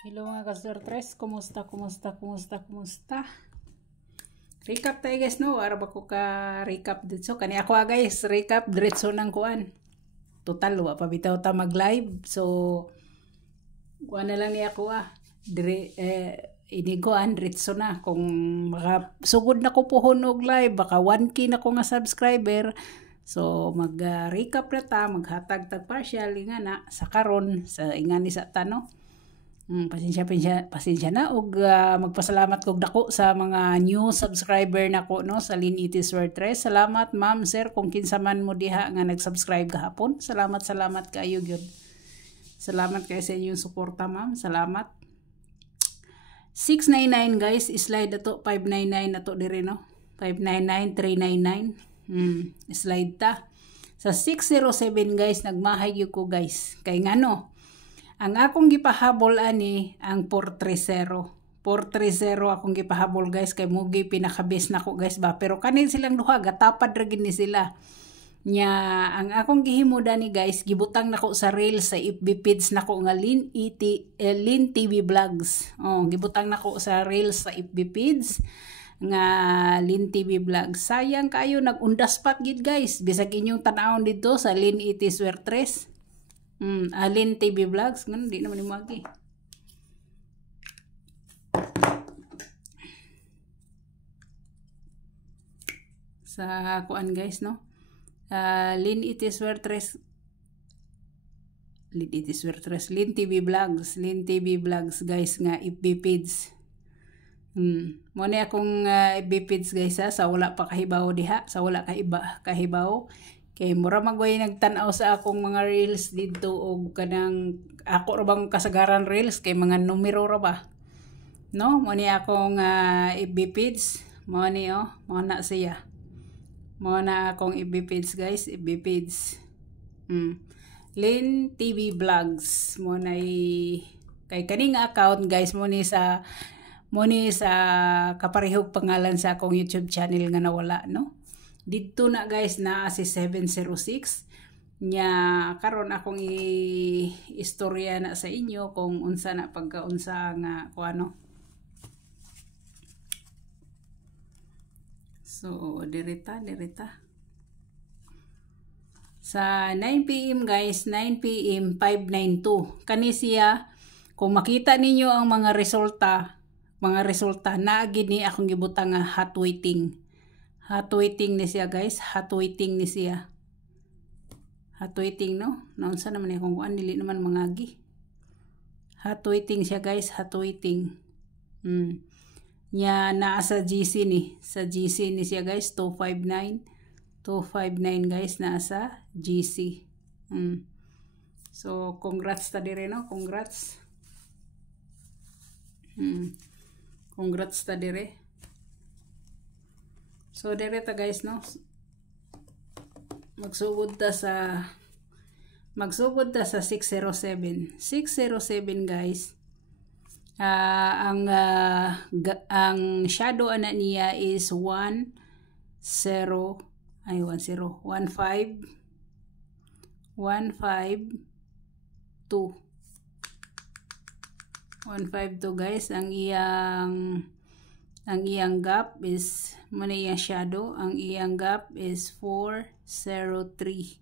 Hello mga ka-Sir kumusta? Recap tayo guys no, ara ba ko ka recap dito. Kani ako guys, recap diretso ng kuan. Total wa pa bitaw ta mag-live. So kuan na lang ni ako ini kuan diretso na kung sugod na ko pohon og live, baka 1K na ko nga subscriber. So mag-recap na ta, maghatag tag partial nga na sa karon sa ingani sa tano. Pasensya na og magpasalamat kog dako sa mga new subscriber nako no sa Lynn Itis Wertres. Salamat ma'am sir kung kinsa man mo diha nga nag-subscribe gahapon. Salamat kayo gyud. Salamat kayo sa inyong suporta ma'am. Salamat. 699 guys, slide ato 599 ato dire no. 599 399. Slide ta. Sa 607 guys nagmahay gyud ko guys. Kay ngano? Ang akong gipahabol ani ang 430. 430 akong gipahabol guys kay mugi pinaka-base nako guys ba. Pero kanin silang duha gatapad ra gid ni sila. Nya ang akong gihimo ni guys gibutang nako sa reel sa FB page nako nga Lynn TV Vlogs. Gibutang nako sa reel sa FB page nga Lynn TV Vlogs. Sayang kayo nag-undas pat gid guys. Bisag inyong tan-awon dito sa Lynn Itis Wertres. Lynn TV Vlogs, ngano di naman imagi. Sa kuan guys no. Lynn Itis Wertres. Lynn TV Vlogs guys nga FB page. Mo ni akong FB page guys sa wala pa kahibaw diha, sa wala kahibaw. Kay mura magway nagtan-aw sa akong mga reels dito og kanang ako ra bang kasagaran reels kay mga numero ra ba. No, mo ni akong FB page, mo ni mo na siya. Mo na akong FB page guys, FB page. Lynn TV Vlogs mo na kay kaning account guys mo ni sa kaparehog pangalan sa akong YouTube channel nga nawala no. Dito na guys na si 706 nya karon akong istorya na sa inyo kung unsa na pagkaunsa nga kuano. So direta sa 9 PM guys, 9 PM 592 kani siya. Kung makita ninyo ang mga resulta na gini akong gibutang nga hot waiting ni siya guys, hot waiting no. Naunsa naman akong kuan dili naman mangagi. Hot waiting siya guys, hot waiting. Nya naa sa GC ni siya guys 259 guys naa sa GC. So congrats ta dire no, congrats ta dire. So direta guys no. Magsugod ta sa 607. 607 guys. Ang shadow ana niya is 15 152 guys. Ang iyang gap is muna iyang shadow. Ang iyang gap is 403.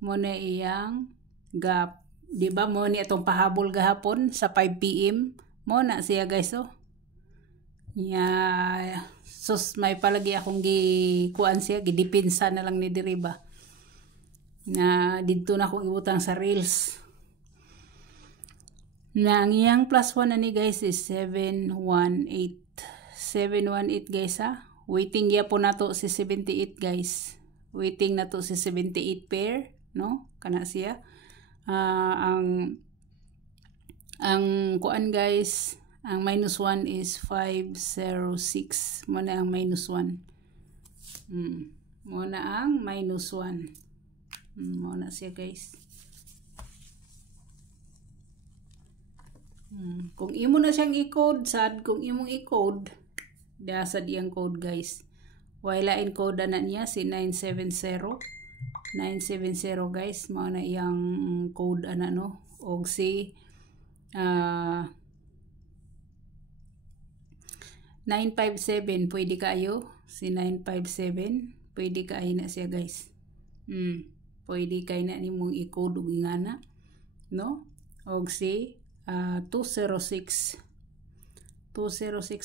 Muna iyang gap. Diba mo ni atong pahabol gahapon sa 5 PM. Mo na siya guys sus may palagi akong gikuan siya. Gidipinsa na lang ni diriba. Na dito na akong ibutang sa reels. Na ang iyang +1 na ni guys is 718 guys waiting ya po nato si 78 guys. Waiting na to si 78 pair no kana siya. Ang kuan guys, ang -1 is 506. Mo na ang -1. Mo na ang -1. Mo na siya guys. Kung imo na siyang i-code sad, kung imong i-code dasad iyang code guys. Wala in code na niya si 970 guys. Mao na iyang code ana no. Og si 957 pwede kayo. Si 957 pwede kayo na siya guys. Pwede kayo na nimong i-code og ingana, no? Og si 206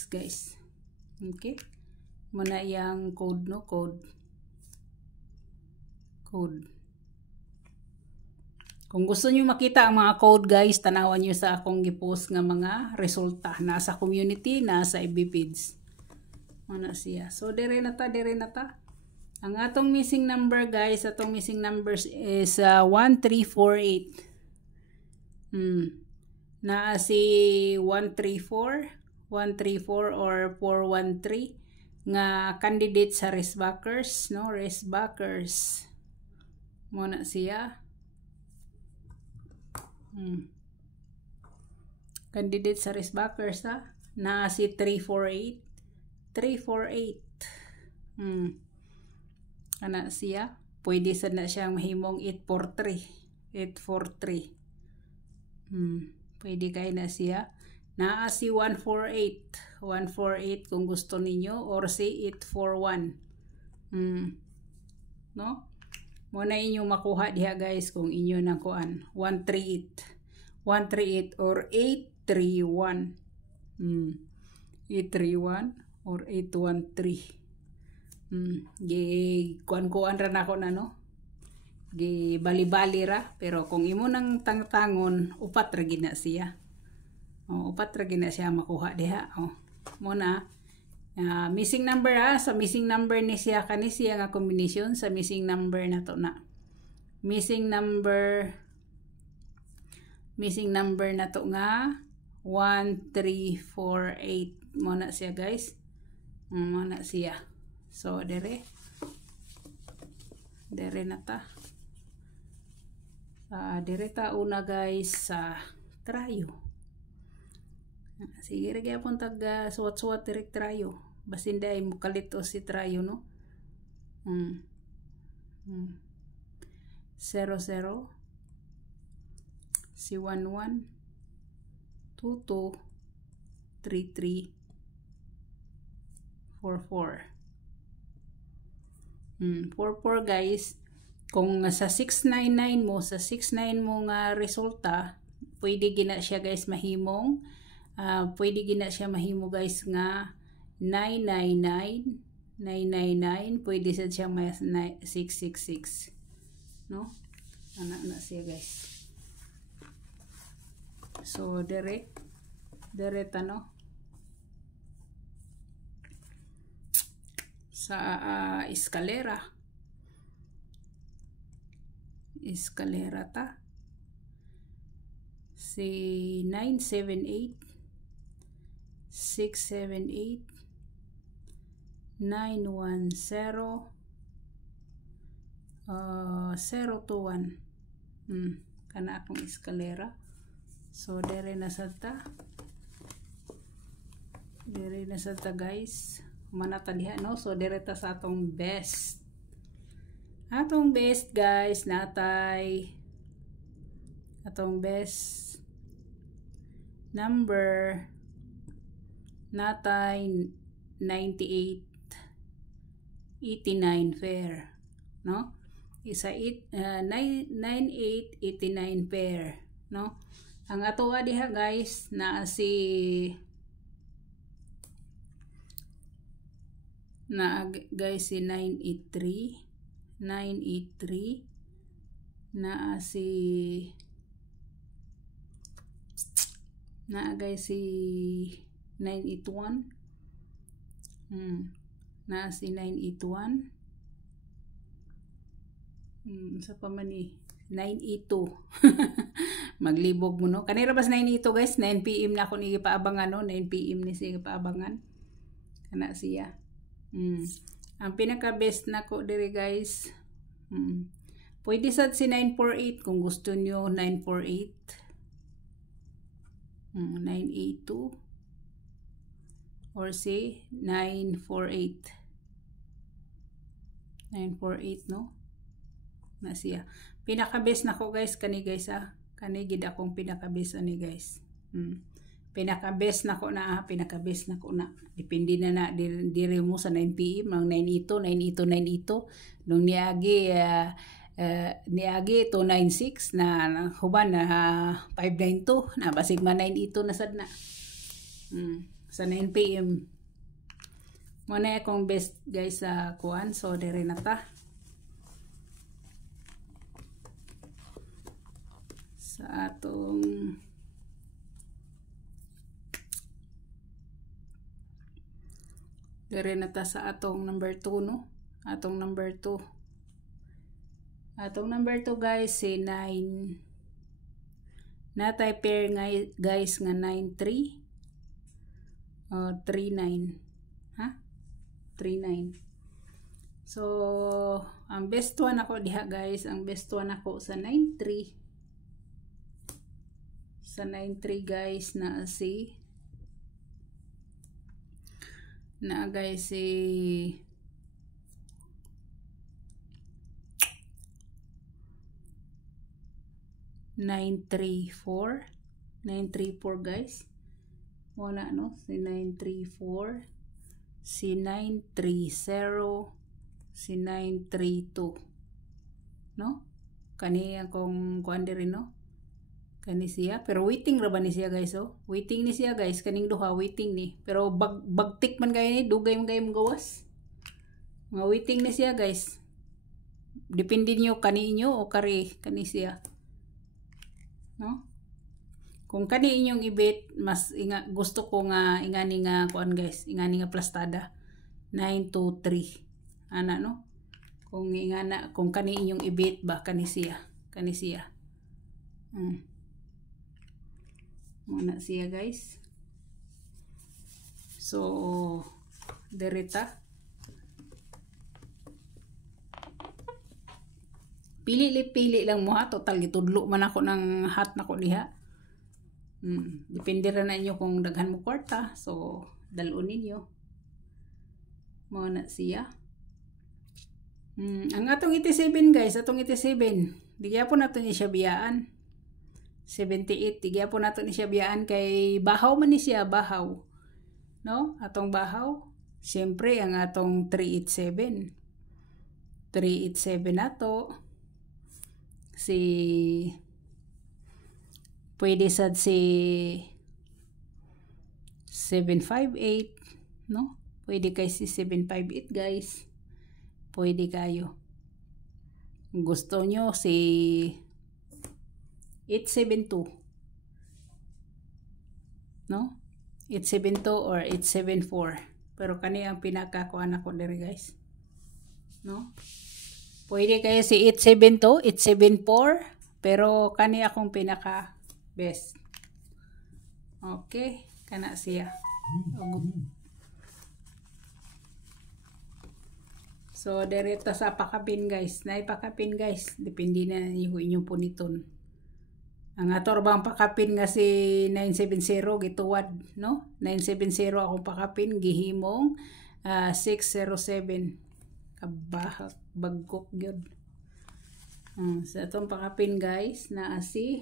guys. Okay? Muna yang code, no? Code. Kung gusto nyo makita ang mga code guys, tanawan nyo sa akong gipost nga mga resulta. Nasa community, nasa FB page. Muna siya. So, dire na ta. Ang atong missing number guys, atong missing numbers is 1348. Naa si 134 or 413 nga candidate sa racebackers, no? Racebackers. Muna siya. Candidate sa racebackers ha. Naa si 348. Ana siya. Pwede sad na siyang mahimong 843. Pwede kayo na siya. Naa si 148 kung gusto ninyo, or si 841. No? Muna inyo makuha diha guys kung inyo na kuan. 138 or 831. 831 or 813. Kuan ra nako na, no? Bali-bali ra, pero kung imo nang tangtangon, upat ra gina siya. Upat ra gina siya makuha diha. Muna missing number sa missing number ni siya kani siya nga combination sa missing number na to na. Missing number na to nga 1348 muna siya guys. Muna siya. So dire na ta. Dire ta una guys sa trayo. Sige ra gyapon tag suwat-suwat direk trayo. Basin day mo kalito si trayo, no? 00 si 11 22 33 44. 44 guys. Kung sa 699 mo, nga resulta, pwede gina siya guys mahimong guys nga 999, pwede siya mas 666, no? Ana siya guys. So direct no sa eskalera ta si 978 678 910 021. Kana akong eskalera. So dire na sad ta guys. Manata diha, no? So dire ta sa atong best guys, natay atong best number natay 98 89 fair, no? Isa 9889 pair, no? Ang atoa diha guys na si guys si 983 na si guys si 981 na si 981 sa pamani 982 maglibog mo, no? Kanira bas 982 guys, 9 PM na ako ni paabangan, no? 9 PM ni siya paabangan kana siya. Ang pinaka best nako dire guys, pwede sad si 948 kung gusto nyo. 948 982 or si 948 no? Na siya. Pinaka best nako guys kani guys, kani gid akong pinaka best ani guys. pinaka-best na ko na, depende na dire mo sa 9 PM ang 9 ito nung niagi 296 na huban na 592 na basig man 9 ito na sad na sa 9 PM mo na akong best guys sa kuan. So dire na ta sa atong dire na ta sa atong number 2 no. Atong number 2 guys si 9 natay pair nga guys nga 93 39 ha 39. So ang best one ako diha guys, ang best one ako sa 93 guys na guys si 934 guys. Wala no, si 934, si 930, si 932. No? Kani akong kuan diri no. Kani siya, pero waiting ra ba ni siya guys oh. Waiting ni siya guys, kaning duha waiting ni. Pero bagtik man kay ni, dugay man kay gawas. Nga waiting ni siya guys. Depende niyo kaninyo o kani siya. No? Kung kani inyong ibit, mas gusto ko nga ingani nga kuan guys, ingani nga plastada 923. Ana no? Kung kani inyong ibit ba kani siya. Muna siya guys. So derita. Pili lang mo ha, total gitudlo man ako ng hat nako diha. Depende ra na inyo kung daghan mo kwarta, so dalon ninyo. Mo na siya. Ang atong 87 guys, atong 87, di gyapon nato ni siya biyaan. 78, di gyapon nato ni siya biyaan kay bahaw man ni siya, bahaw. No? Atong bahaw. Siyempre ang atong 387 nato. Pwede sad si 758, no? Pwede kay si 758 guys. Pwede kayo. Gusto nyo si 872, no? 872 or 874. Pero kani ang pinakakuan ako diri guys, no? Pwede kayo si 872, 874, pero kani akong pinaka best. Okay, kana siya. So diretso sa pakapin guys. Naipakapin guys, depende na inyong puniton. Ang ator bang pakapin nga si 970 gituwad, no? 970 akong pakapin gihimong 607. Kabahak bagkok gyud. Sa atong pakapin guys na si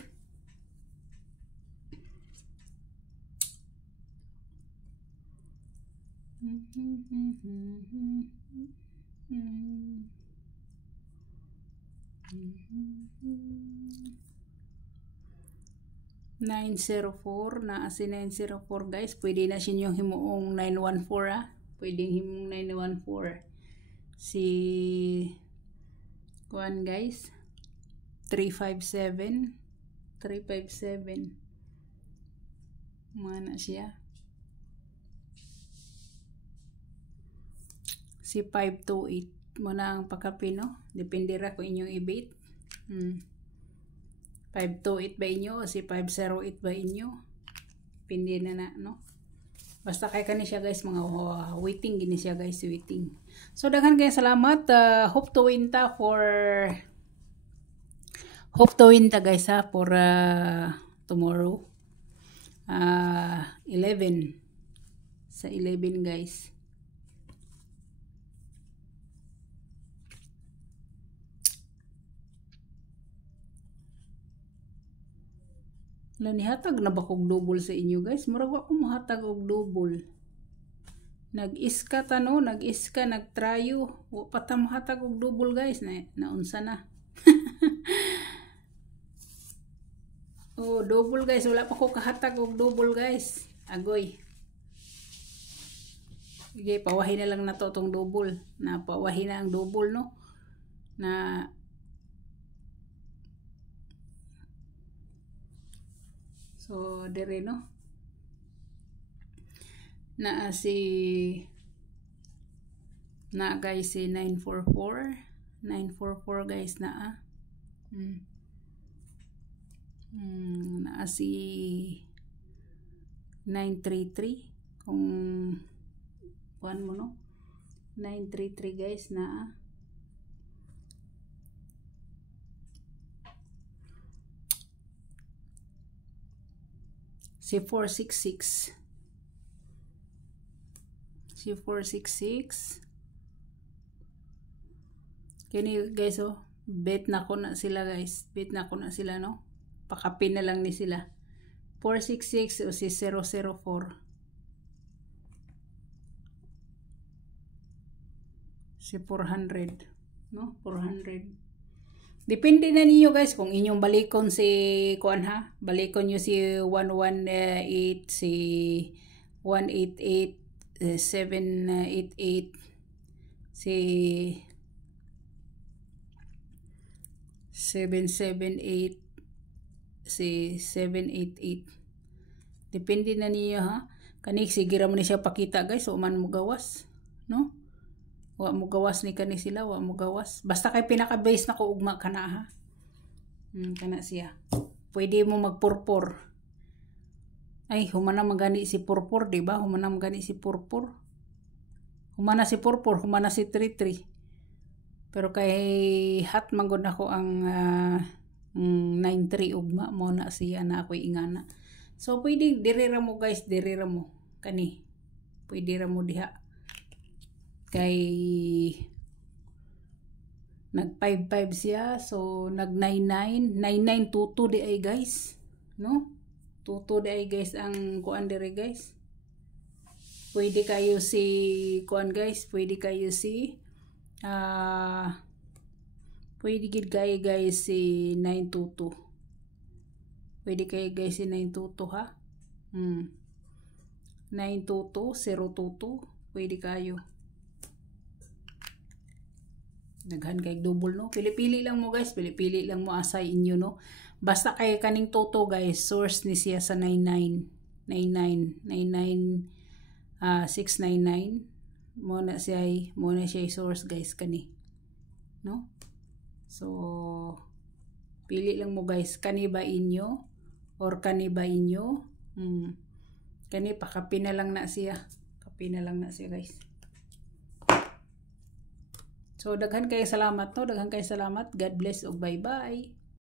904 na si 904 guys. Pwede na sinyong himuong 914 Pwedeng himong 914. Si kuan guys 357 mana siya. Si 528 mo na ang pakapin, no? Depende ra kung inyong i-bait. 528 ba inyo o si 508 ba inyo? Depende na no? Basta kay kani siya guys, mga waiting gini siya guys, waiting. So daghan kayo salamat. Hope to win ta guys ha for tomorrow. 11 sa 11 guys. Wala ni hatag na ba kog double sa inyo guys? Murag wa ko mahatag og double. Nag-iska ta no, nag-iska, nagtrayo. Wa pa ta mahatag og double guys, naunsa na. Oh, double guys, wala pa ko kahatag og double guys. Agoy. Sige, pawahin na lang na to tong double. Napawahin na ang double no. Na so dire no. Na guys si 944 guys na na si 933 kung kuan mo no 933 guys na si 466 kini guys oh, bet na ko na sila guys, bet na ko na sila no, pakapin na lang ni sila. 466 o si 004 si 400 no, 400 depende na niyo guys kung inyong balikon si kuan ha, balikon nyo si 118 si 188 788 si 778 si 788 depende na niyo ha, kanik sige ra mo ni siya pakita guys, so man mo gawas no, wa mo gawas ni kani sila, wa mo gawas basta kay pinaka base na ko ugma kana ha. Kana siya pwede mo magpurpur. Ay, humana magani si purpur, di ba? Humana magani si purpur. Humana si purpur, humana si 33. Pero kay hat manggod ako ang 93 ugma mo na siya na ako'y ingana. So pwede dirira mo guys, dirira mo kani. Pwede ra mo diha. Kay nag 55 siya, so nag 99, 9922 di ay guys, no? Tuto day guys ang kuan dire guys. Pwede kayo si kuan guys, pwede kayo si pwede gid kayo guys si 922. Pwede kayo guys si 922 ha. 922 022 pwede kayo. Daghan kay double no. Pili-pili lang mo guys, pili-pili lang mo asay inyo no. Basta kay kaning toto guys, source ni siya sa 699 mo na siya source guys kani no. So pili lang mo guys, kani ba inyo or kani ba inyo. Kani pakapin na lang na siya, kapin na lang na siya guys. So daghan kayo salamat no, daghan kayo salamat. God bless o bye bye.